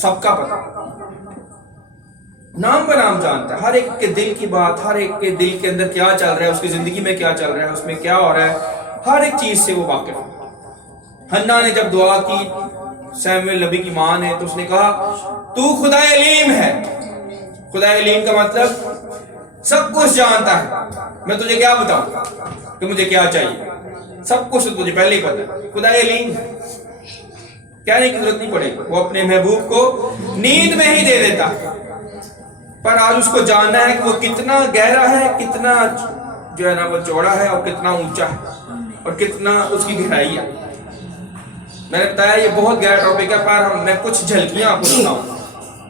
سب کا پتہ، نام بہ نام جانتا ہے، ہر ایک کے دل کی بات، ہر ایک کے دل کے اندر کیا چل رہا ہے، اس کی زندگی میں کیا چل رہا ہے، اس میں کیا ہو رہا ہے، ہر ایک چیز سے وہ واقف ہے۔ حنا نے جب دعا کی، سیموئیل نبی کی ماں نے، تو اس نے کہا تو خدا علیم ہے۔ خدا علیم کا مطلب سب کچھ جانتا ہے، میں تجھے کیا بتاؤں کہ مجھے کیا چاہیے، سب کچھ تجھے پہلے ہی پتا ہے۔ خدا علیم ہے، کہنے کی ضرورت نہیں پڑے گی، وہ اپنے محبوب کو نیند میں ہی دے دیتا ہے۔ پر آج اس کو جاننا ہے کہ وہ کتنا گہرا ہے، کتنا جو ہے نا وہ چوڑا ہے، اور کتنا اونچا ہے، اور کتنا اس کی گہرائی ہے۔ میں نے بتایا یہ بہت گہرا ٹاپک ہے، پر میں کچھ جھلکیاں آپ کو بتاؤں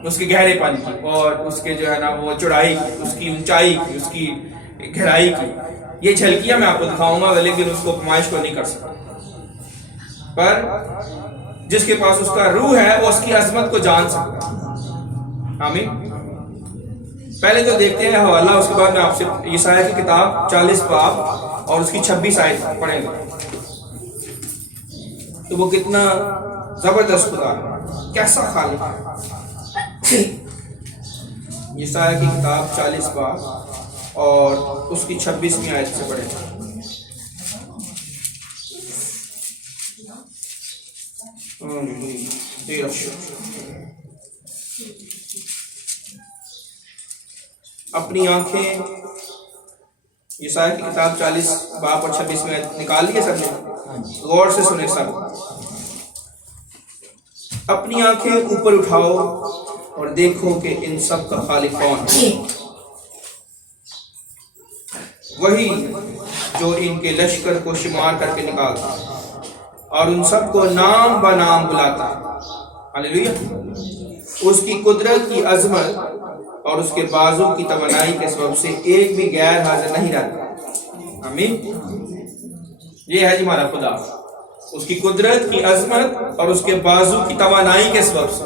اس کے گہرے پن کی، اور اس کے جو ہے نا وہ چوڑائی کی، اس کی اونچائی کی، اس کی گہرائی کی۔ یہ جھلکیاں میں آپ کو دکھاؤں گا، لیکن اس کو پمائش کو نہیں کر سکتا۔ پر جس کے پاس اس کا روح ہے وہ اس کی عظمت کو جان سکتا ہے۔ آمین۔ پہلے تو دیکھتے ہیں حوالہ، اس کے بعد میں آپ سے یسایہ کی کتاب 40 باب اور اس کی 26 آیت پڑھیں گے۔ تو وہ کتنا زبردست خدا ہے، کیسا خالق ہے۔ یسایہ کی کتاب 40 باب اور اس کی 26 آیت سے پڑھیں گے۔ اپنی آنکھیں، یسایہ کی کتاب 40 باب اور 26 میں نکال لیے سب نے، غور سے سنیں سب۔ اپنی آنکھیں اوپر اٹھاؤ اور دیکھو کہ ان سب کا خالق کون ہے، وہی جو ان کے لشکر کو شمار کر کے نکالتا اور ان سب کو نام بہ نام بلاتا ہے۔ ہاللیلویہ۔ اس کی قدرت کی عظمت اور اس کے بازو کی توانائی کے سبب سے ایک بھی غیر حاضر نہیں رہتا۔ آمین۔ یہ ہے ہمارا خدا، اس کی قدرت کی عظمت اور اس کے بازو کی توانائی کے سبب سے۔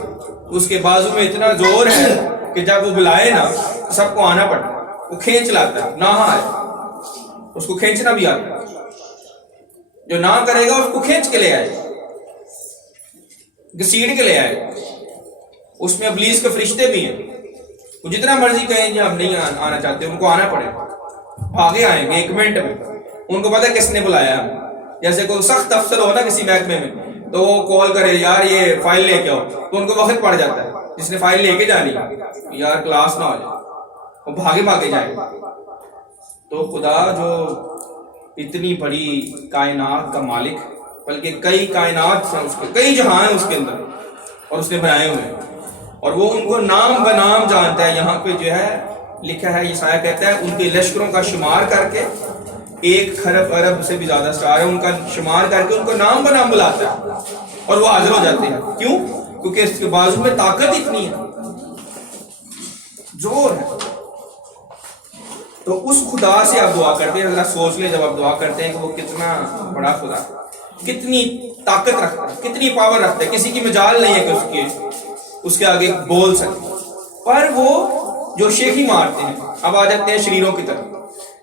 اس کے بازو میں اتنا زور ہے کہ جب وہ بلائے نا سب کو آنا پڑتا ہے، وہ کھینچ لاتا ہے، نہ آئے اس کو کھینچنا بھی آتا ہے، جو نہ کرے گا اس کو کھینچ کے لے آئے گا، گھسیڑ کے لے آئے گا۔ اس میں ابلیس کے فرشتے بھی ہیں، وہ جتنا مرضی کہیں ہم نہیں آنا چاہتے، ان کو آنا پڑے گا، آگے آئیں گے 1 منٹ میں۔ ان کو پتا ہے کس نے بلایا ہے۔ جیسے کوئی سخت افسر ہو نا کسی محکمے میں، تو وہ کال کرے یار یہ فائل لے کے آؤ، تو ان کو وقت پڑ جاتا ہے، جس نے فائل لے کے جانی یار کلاس نہ ہو جائے، وہ بھاگے جائے گا۔ تو خدا جو اتنی بڑی کائنات کا مالک، بلکہ کئی کائنات ہیں اس کے، کئی جہاں ہیں اس کے اندر، اور اس نے بنائے ہوئے ہیں، اور وہ ان کو نام بہ نام جانتا ہے۔ یہاں پہ جو ہے لکھا ہے، یسایہ کہتا ہے ان کے لشکروں کا شمار کر کے، 1 ارب ارب سے بھی زیادہ سٹار ہے، ان کا شمار کر کے ان کو نام بہ نام بلاتا ہے، اور وہ حاضر ہو جاتے ہیں۔ کیوں؟ کیونکہ اس کے بازو میں طاقت اتنی ہے، زور ہے۔ تو اس خدا سے آپ دعا کرتے ہیں، ذرا سوچ لیں جب آپ دعا کرتے ہیں کہ وہ کتنا بڑا خدا ہے، کتنی طاقت رکھتا ہے، کتنی پاور رکھتا ہے۔ کسی کی مجال نہیں ہے کہ اس کے آگے بول سکتے، پر وہ جو شیخی مارتے ہیں۔ اب آ جاتے ہیں شریروں کی طرف،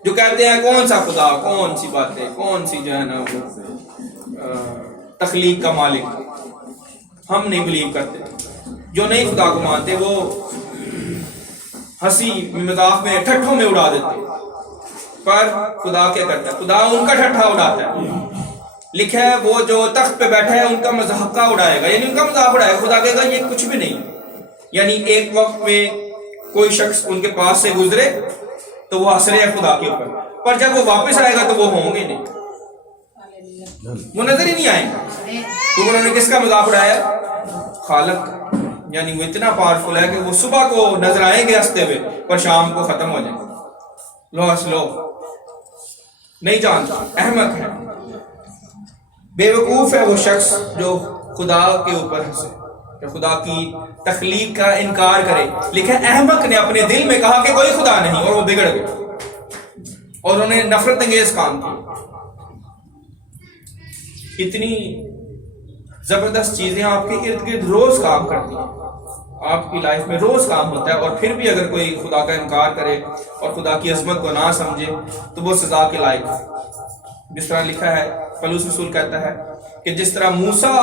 جو کہتے ہیں کون سا خدا، کون سی باتیں، کون سی جو ہے نا وہ تخلیق کا مالک۔ ہم نہیں بلیو کرتے، جو نہیں خدا کو مانتے وہ ہنسی مذاق میں ٹھٹھوں میں اڑا دیتے، پر خدا کیا کرتا ہے؟ خدا ان کا ٹھٹھا اڑاتا ہے۔ لکھا ہے وہ جو تخت پہ بیٹھا ہے ان کا مذاق اڑائے گا، یعنی ان کا مذاق اڑائے گا۔ خدا کہے گا یہ کچھ بھی نہیں۔ یعنی ایک وقت میں کوئی شخص ان کے پاس سے گزرے تو وہ ہنس رہے ہیں خدا کے اوپر، پر جب وہ واپس آئے گا تو وہ ہوں گے نہیں، وہ نظر ہی نہیں آئیں گے۔ تو انہوں نے کس کا مذاق اڑایا؟ خالق کا۔ یعنی وہ اتنا پاورفل ہے کہ وہ صبح کو نظر آئیں گے ہنستے ہوئے، پر شام کو ختم ہو جائیں گے۔ لو ہنس لو، نہیں جانتا، احمق ہے، بے وقوف ہے وہ شخص جو خدا کے اوپر ہنسے، جو خدا کی تخلیق کا انکار کرے۔ لکھا ہے احمق نے اپنے دل میں کہا کہ کوئی خدا نہیں، اور وہ بگڑ گئے اور انہوں نے نفرت انگیز کام کی۔ اتنی زبردست چیزیں آپ کے ارد گرد روز کام کرتی ہیں، آپ کی لائف میں روز کام ہوتا ہے، اور پھر بھی اگر کوئی خدا کا انکار کرے اور خدا کی عظمت کو نہ سمجھے تو وہ سزا کے لائق ہے۔ جس طرح لکھا ہے، پولس رسول کہتا ہے کہ جس طرح موسیٰ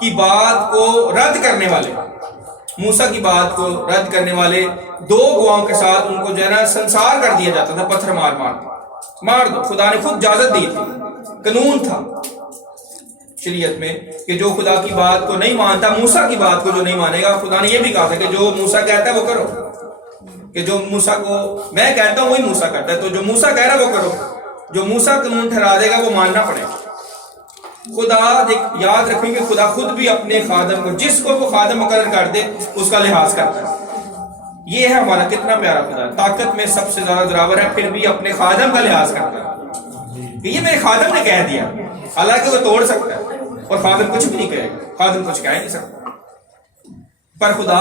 کی بات کو رد کرنے والے موسیٰ کی بات کو رد کرنے والے دو گواہوں کے ساتھ ان کو جو ہے نا سنسار کر دیا جاتا تھا، پتھر مار دو. خدا نے خود اجازت دی تھی، قانون تھا شریعت میں کہ جو خدا کی بات کو نہیں مانتا، موسیٰ کی بات کو جو نہیں مانے گا، خدا نے یہ بھی کہا تھا کہ جو موسیٰ کہتا ہے وہ کرو، کہ جو موسیٰ کو میں کہتا ہوں وہی موسیٰ کرتا ہے، تو جو موسیٰ کہہ رہا ہے وہ کرو، جو موسیٰ قانون ٹھہرا دے گا وہ ماننا پڑے گا. خدا یاد رکھیں کہ خدا خود بھی اپنے خادم کو، جس کو وہ خادم مقرر کر دے اس کا لحاظ کرتا ہے. یہ ہے ہمارا کتنا پیارا خدا، طاقت میں سب سے زیادہ زراور ہے، پھر بھی اپنے خادم کا لحاظ کرتا ہے کہ یہ میرے خادم نے کہہ دیا، حالانکہ وہ توڑ سکتا ہے اور خادم کچھ بھی نہیں کہے گا، خادم کچھ کہہ نہیں سکتا، پر خدا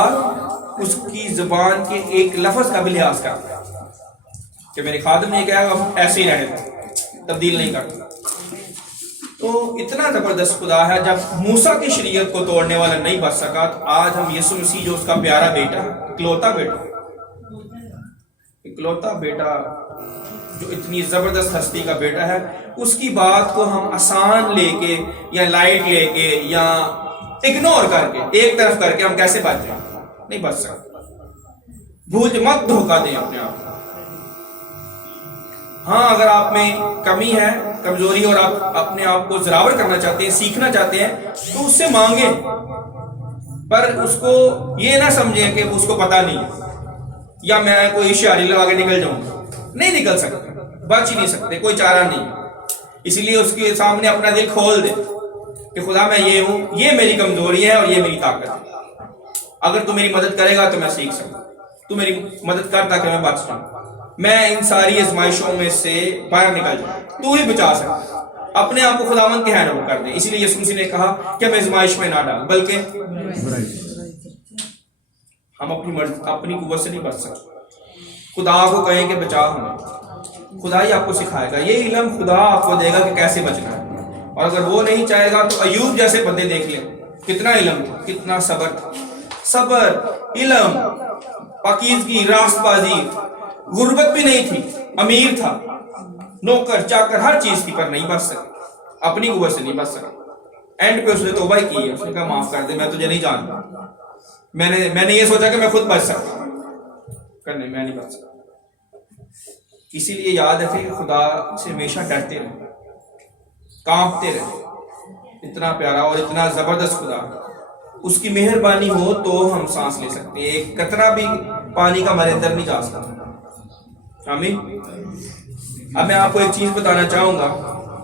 اس کی زبان کے ایک لفظ کا بھی لحاظ کرتا ہے کہ میرے خادم نے کہا اب ایسے ہی رہنے دو، تبدیل نہیں کرتا. تو اتنا زبردست خدا ہے. جب موسیٰ کی شریعت کو توڑنے والا نہیں بچ سکا، تو آج ہم یسوع مسیح جو اس کا پیارا بیٹا ہے، اکلوتا بیٹا جو اتنی زبردست ہستی کا بیٹا ہے، اس کی بات کو ہم آسان لے کے یا لائٹ لے کے یا اگنور کر کے ایک طرف کر کے ہم کیسے بچ جائیں؟ نہیں بچ سکتے. مت دھوکہ دیں اپنے آپ کو. ہاں اگر آپ میں کمی ہے، کمزوری، اور آپ اپنے آپ کو زراور کرنا چاہتے ہیں، سیکھنا چاہتے ہیں، تو اس سے مانگیں، پر اس کو یہ نہ سمجھیں کہ اس کو پتہ نہیں ہے یا میں کوئی اشارے لگا کے نکل جاؤں گا. نہیں نکل سکتے، بچ ہی نہیں سکتے، کوئی چارہ نہیں. اس لیے اس کے سامنے اپنا دل کھول دے کہ خدا میں یہ ہوں، یہ میری کمزوری ہے اور یہ میری طاقت ہے. اگر تو میری مدد کرے گا تو میں سیکھ سکوں، تو میری مدد کر تاکہ میں بچ جاؤں، میں ان ساری آزمائشوں میں سے باہر نکل جاؤں، تو ہی بچا سکتا. اپنے آپ کو خداوند کے ہینڈ اوور کر دیں. اسی لیے یسوع مسیح نے کہا کہ ہمیں آزمائش میں نہ ڈال، بلکہ ہم اپنی قوت سے نہیں بچ سکتے. خدا کو کہیں کہ بچا ہمیں، خدا ہی آپ کو سکھائے گا. یہ علم خدا آپ کو دے گا کہ کیسے بچنا ہے. اور اگر وہ نہیں چاہے گا تو ایوب جیسے بندے دیکھ لیں، کتنا علم تھا، کتنا صبر تھا، صبر، علم، پاکیزگی، راست بازی، غربت بھی نہیں تھی، امیر تھا، نوکر چاکر ہر چیز کی، پر نہیں بچ سکا، اپنی قوت سے نہیں بچ سکا. اینڈ پہ اس نے توبہ کی ہے، اس نے کہا معاف کر دے، میں تجھے نہیں جانتا، میں نے یہ سوچا کہ میں خود بچ سکتا ہوں، کرنے میں نہیں بچ سکتا. اسی لیے یاد رکھیں کہ خدا سے ہمیشہ ڈرتے رہے، کانپتے رہے. اتنا پیارا اور اتنا زبردست خدا، اس کی مہربانی ہو تو ہم سانس لے سکتے ہیں. ایک قطرہ بھی پانی کا ہمارے اندر نہیں جا سکتا. آمین. اب میں آپ کو ایک چیز بتانا چاہوں گا.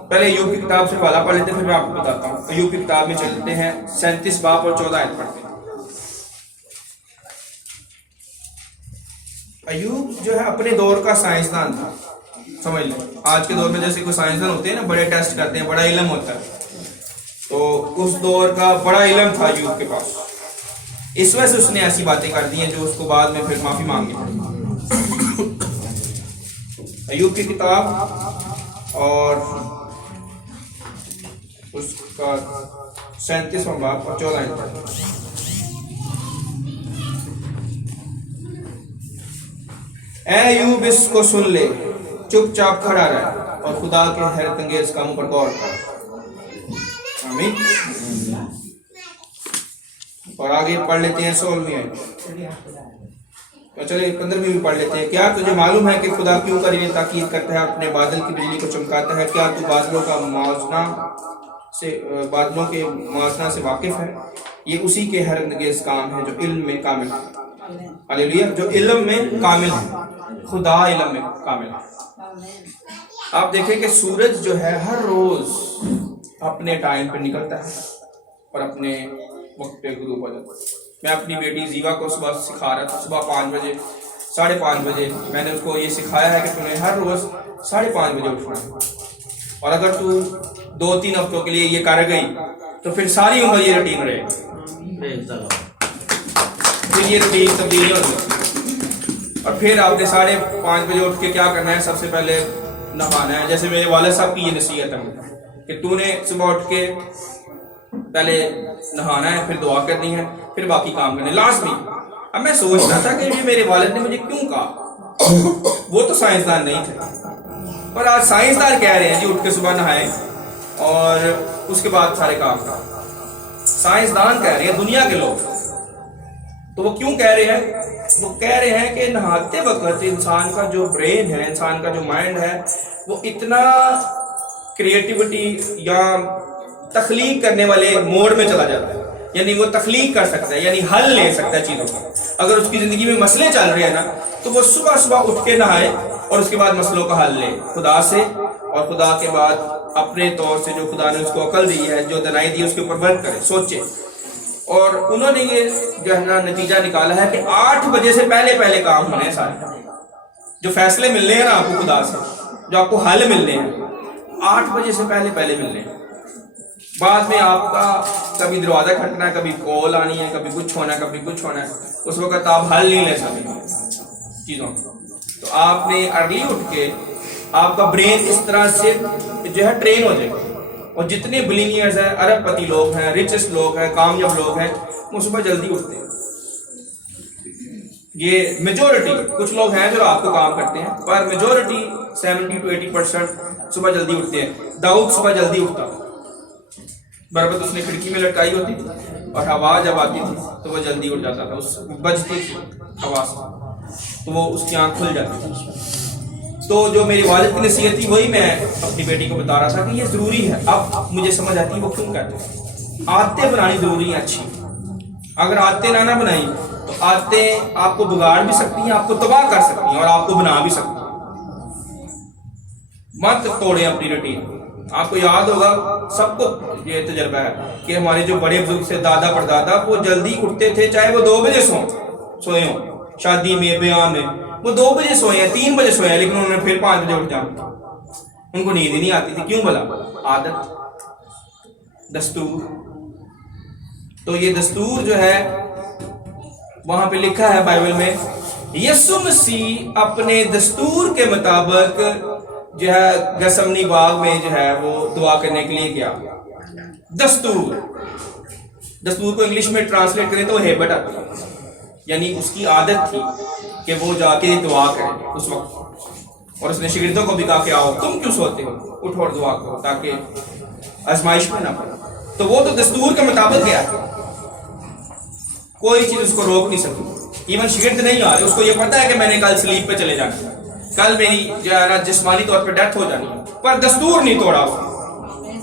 پہلے ایوب کی کتاب سے حوالہ پڑھ لیتے ہیں، پھر میں آپ کو بتاتا ہوں. ایوب کی کتاب میں چلتے ہیں، 37 باب اور 14 آیت پڑھتے ہیں. ایوب جو ہے اپنے دور کا سائنسدان تھا. سمجھ لیں آج کے دور میں جیسے کوئی سائنسدان ہوتے ہیں نا، بڑے ٹیسٹ کرتے ہیں، بڑا علم ہوتا ہے، تو اس دور کا بڑا علم تھا ایوب کے پاس. اس وجہ سے اس نے ایسی باتیں کر دی ہیں جو اس کو بعد میں پھر معافی مانگنی پڑی. ایوب کی کتاب اور اس کا 37واں باب اور 14 آیت. اے ایوب اس کو سن لے، چپ چاپ کھڑا رہ اور خدا کے حیرت انگیز کاموں پر غور کر. آمین. اور آگے پڑھ لیتے ہیں 16ویں آیت. تو چلے 15ویں بھی پڑھ لیتے ہیں. کیا تجھے معلوم ہے کہ خدا کیوں کر یہ تاکید کرتا ہے، اپنے بادل کی بجلی کو چمکاتا ہے؟ کیا تو بادلوں کے موازنہ سے واقف ہے؟ یہ اسی کے حیرت انگیز کام ہے جو علم میں کامل ہے. ہلیلویا. جو علم میں کامل ہے، خدا علم میں کامل ہے. آپ دیکھیں کہ سورج جو ہے ہر روز اپنے ٹائم پہ نکلتا ہے اور اپنے وقت پہ غروب ہو جاتا ہے. میں اپنی بیٹی زیوا کو صبح سکھا رہا تھا، صبح 5 بجے 5:30 بجے میں نے اس کو یہ سکھایا ہے کہ تمہیں ہر روز 5:30 بجے اٹھنا ہے. اور اگر تو 2-3 ہفتوں کے لیے یہ کر گئی تو پھر ساری عمر یہ روٹین رہے گی، پھر یہ روٹین تبدیلی ہوگی. اور پھر آپ نے 5:30 بجے اٹھ کے کیا کرنا ہے؟ سب سے پہلے نہانا ہے. جیسے میرے والد صاحب کی یہ نصیحت ہے کہ تو نے صبح اٹھ کے پہلے نہانا ہے، پھر دعا کرنی ہے، پھر باقی کام کرنے لازمی. اب میں سوچ رہا تھا کہ یہ میرے والد نے مجھے کیوں کہا؟ وہ تو سائنسدان نہیں تھے، پر آج سائنسدان کہہ رہے ہیں جی اٹھ کے صبح نہائیں اور اس کے بعد سارے کام کریں. سائنسدان کہہ رہے ہیں، دنیا کے لوگ تو وہ کیوں کہہ رہے ہیں؟ وہ کہہ رہے ہیں کہ نہاتے وقت انسان کا جو برین ہے، انسان کا جو مائنڈ ہے، وہ اتنا کریٹیوٹی یا تخلیق کرنے والے موڈ میں چلا جاتا ہے، یعنی وہ تخلیق کر سکتا ہے، یعنی حل لے سکتا ہے چیزوں کا۔ اگر اس کی زندگی میں مسئلے چل رہے ہیں نا، تو وہ صبح صبح اٹھ کے نہائے اور اس کے بعد مسئلوں کا حل لے خدا سے، اور خدا کے بعد اپنے طور سے جو خدا نے اس کو عقل دی ہے، جو دانائی دی ہے، اس کے اوپر ورک کرے، سوچے۔ اور انہوں نے یہ جو ہے نا نتیجہ نکالا ہے کہ 8 بجے سے پہلے پہلے کام ہونے ہیں سارے، جو فیصلے ملنے ہیں نا آپ کو خدا سے، جو آپ کو حل ملنے ہیں، 8 بجے سے پہلے پہلے ملنے ہیں۔ بعد میں آپ کا کبھی دروازہ کھٹنا ہے، کبھی کال آنی ہے، کبھی کچھ ہونا ہے، کبھی کچھ ہونا ہے، اس وقت آپ حل نہیں لے سکتے چیزوں کا۔ تو آپ نے ارلی اٹھ کے آپ کا برین اس طرح سے جو ہے ٹرین ہو جائے گا۔ اور جتنے بلینئرز ہیں، ارب پتی لوگ ہیں، ریچسٹ لوگ ہیں، کامیاب لوگ ہیں، وہ صبح جلدی اٹھتے ہیں۔ یہ میجورٹی، کچھ لوگ ہیں جو رات کو کام کرتے ہیں، پر میجورٹی 70 to 80% صبح جلدی اٹھتے ہیں۔ داؤد صبح جلدی اٹھتا، بربت اس نے کھڑکی میں لٹکائی ہوتی تھی اور ہوا جب آتی تھی تو وہ جلدی اٹھ جاتا تھا، اس بجتی تھی ہوا سے تو وہ اس کی آنکھ کھل جاتی تھی۔ تو جو میری والد کی نصیحت تھی وہی میں اپنی بیٹی کو بتا رہا تھا کہ یہ ضروری ہے۔ اب مجھے سمجھ آتی ہے وہ کیوں کہتے ہیں۔ عادتیں بنانی ضروری ہیں اچھی، اگر عادتیں نہ بنائیں تو عادتیں آپ کو بگاڑ بھی سکتی ہیں، آپ کو تباہ کر سکتی ہیں اور آپ کو بنا بھی سکتی ہیں۔ مت توڑیں اپنی روٹین۔ آپ کو یاد ہوگا، سب کو یہ تجربہ ہے کہ ہمارے جو بڑے بزرگ سے دادا پردادا، وہ جلدی اٹھتے تھے، چاہے وہ 2 بجے سوئے ہوں، شادی میں، بیاہ میں وہ 2 بجے سوئے ہیں، 3 بجے سوئے ہیں، لیکن انہوں نے پھر 5 بجے اٹھ جانا۔ ان کو نیند ہی نہیں آتی تھی، کیوں بلا؟ عادت، دستور۔ تو یہ دستور جو ہے وہاں پہ لکھا ہے بائبل میں، یسوع مسیح اپنے دستور کے مطابق جو ہے گسمنی باغ میں جو ہے وہ دعا کرنے کے لیے گیا۔ دستور کو انگلش میں ٹرانسلیٹ کریں تو ہیبٹ آتی ہے، یعنی اس کی عادت تھی کہ وہ جا کے دعا کرے اس وقت۔ اور اس نے شاگردوں کو بھی کہا کہ آؤ، تم کیوں سوتے ہو، اٹھو اور دعا کرو تاکہ آزمائش میں نہ پڑے۔ تو وہ تو دستور کے مطابق گیا، کوئی چیز اس کو روک نہیں سکی۔ ایون شاگرد نہیں آ رہے، اس کو یہ پتا ہے کہ میں نے کل سلیپ پہ چلے جانا، کل میری جو ہے نا جسمانی طور پہ ڈیتھ ہو جانی ہے، پر دستور نہیں توڑا اس نے۔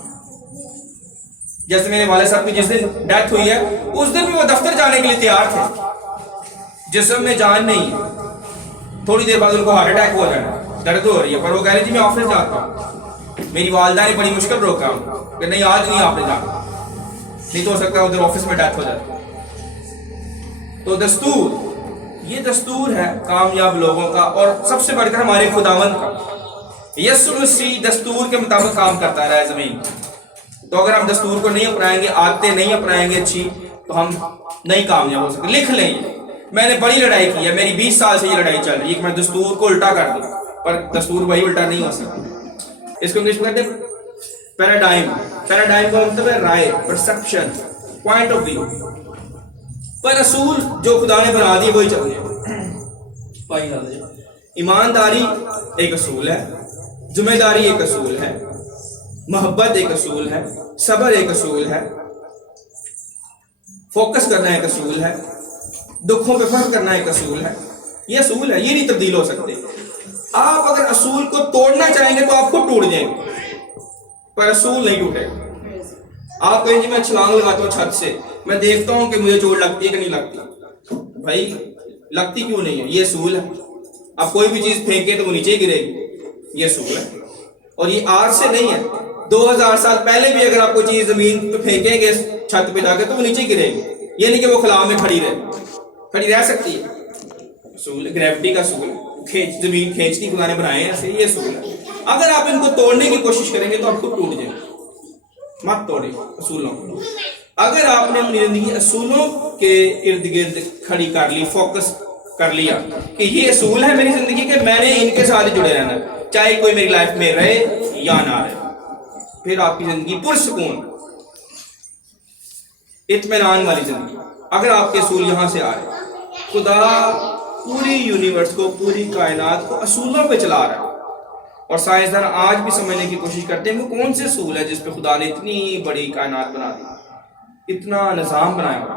جیسے میرے والد صاحب کی جس دن ڈیتھ ہوئی ہے، اس دن بھی وہ دفتر جانے کے لیے تیار تھے، جسم میں جان نہیں ہے، تھوڑی دیر بعد ان کو ہارٹ اٹیک ہو جانا، درد ہو رہی ہے، پر وہ کہہ رہے جی میں آفس جاتا ہوں۔ میری والدہ نے بڑی مشکل روکا کہ نہیں آج نہیں آپ نے جانا، نہیں تو ہو سکتا ہے ادھر آفس میں ڈیتھ ہو جاتی۔ تو دستور، یہ دستور ہے کامیاب لوگوں کا، اور سب سے بڑھ کر ہمارے خداوند کا۔ یسوع مسیح دستور کے مطابق کام کرتا رہا ہے زمین۔ تو اگر ہم دستور کو نہیں اپنائیں گے، عادتیں نہیں اپنائیں گے اچھی، تو ہم نہیں کامیاب ہو سکتے۔ لکھ لیں، میں نے بڑی لڑائی کی ہے، میری 20 سال سے یہ لڑائی چل رہی ہے کہ میں دستور کو الٹا کر دوں، پر دستور وہی الٹا نہیں ہو سکتا۔ اس کو انگلش میں کہتے ہیں پیراڈائم۔ پیراڈائم کا مطلب ہے رائے، پرسپشن، پوائنٹ آف ویو۔ پر اصول جو خدا نے بنا دی وہی چلنے ہیں۔ ایمانداری ایک اصول ہے، ذمہ داری ایک اصول ہے، محبت ایک اصول ہے، صبر ایک اصول ہے، فوکس کرنا ایک اصول ہے، دکھوں پہ فخر کرنا ایک اصول ہے۔ یہ اصول ہے، یہ نہیں تبدیل ہو سکتے۔ آپ اگر اصول کو توڑنا چاہیں گے تو آپ خود ٹوٹ جائیں گے، پر اصول نہیں ٹوٹے گا۔ آپ کہیں جی میں چھلانگ لگاتا ہوں چھت سے، میں دیکھتا ہوں کہ مجھے چوٹ لگتی ہے کہ نہیں لگتی، بھائی لگتی کیوں نہیں ہے؟ یہ اصول ہے۔ آپ کوئی بھی چیز پھینکیں تو وہ نیچے ہی گرے گی، یہ اصول ہے۔ اور یہ آج سے نہیں ہے، 2000 سال پہلے بھی اگر آپ کوئی چیز زمین پہ پھینکیں گے چھت پہ جا کے تو وہ نیچے گرے گی، یہ نہیں کہ وہ خلا میں کھڑی رہ سکتی ہے۔ اصول گریوٹی کا اصول، زمین کھینچتی خدا نے بنائے ہیں ایسے، یہ اصول ہے۔ اگر آپ ان کو توڑنے کی کوشش کریں گے تو آپ خود ٹوٹ جائیں گے۔ مت توڑیں اصولوں کو۔ اگر آپ نے اپنی زندگی اصولوں کے ارد گرد کھڑی کر لی، فوکس کر لیا کہ یہ اصول ہے میری زندگی کے، میں نے ان کے ساتھ جڑے رہنا، چاہے کوئی میری لائف میں رہے یا نہ رہے، پھر آپ کی زندگی پرسکون، اطمینان والی زندگی۔ اگر آپ کے اصول یہاں سے آ رہے، خدا پوری یونیورس کو، پوری کائنات کو اصولوں پہ چلا رہا ہے، اور سائنسدان آج بھی سمجھنے کی کوشش کرتے ہیں وہ کون سے اصول ہے جس پہ خدا نے اتنی بڑی کائنات بنا دی، اتنا نظام بنایا ہوا۔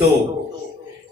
2,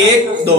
1, 2,